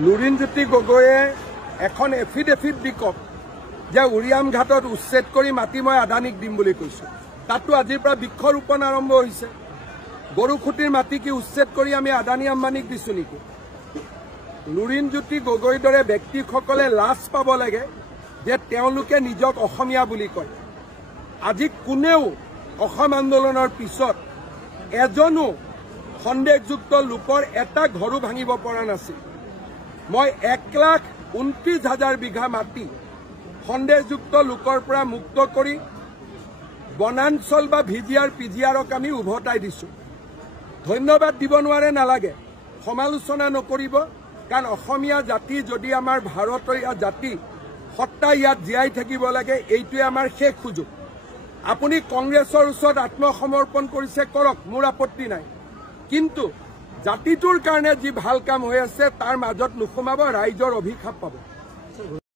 লুৰিণজ্যোতি গগৈয়ে এখন এফিডেভিট দি কওক যে উৰিয়াম ঘাটত উচ্ছেদ কৰি মাটি মই আদানীক দিম বুলি কৈছো। তাতো আজিৰ পৰা বৃক্ষৰোপণ আৰম্ভ হৈছে। গৰুখুটিৰ মাটি কি উচ্ছেদ কৰি আমি আদানী আম্বানীক দিছো নেকি? লুৰিণজ্যোতি গগৈৰ দৰে ব্যক্তিসকলে লাজ পাব লাগে যে তেওঁলোকে নিজক অসমীয়া বুলি কয়। আজি কোনেও অসম আন্দোলনৰ পিছত এজনো সন্দেহযুক্ত লোকৰ এটা ঘৰো ভাঙিব পৰা নাছিল। মই 1,29,000 বিঘা মাটি সন্দেহযুক্ত লোকৰ পৰা মুক্ত কৰি বনাঞ্চল বা ভিজিআৰ পিজিআৰক আমি উভতাই দিছো। ধন্যবাদ দিব নোৱাৰে, নালাগে, সমালোচনা নকৰিব, কাৰণ অসমীয়া জাতি যদি আমাৰ ভাৰতীয় জাতি সত্তা ইয়াত জীয়াই থাকিব লাগে, এইটোৱে আমাৰ শেষ সুযোগ। আপুনি কংগ্ৰেছৰ ওচৰত আত্মসমৰ্পণ কৰিছে, কৰক, মোৰ আপত্তি নাই, কিন্তু জাতিটোৰ কাৰণে যি ভাল কাম হৈ আছে তাৰ মাজত নোসোমাব, ৰাইজৰ অভিশাপ পাব।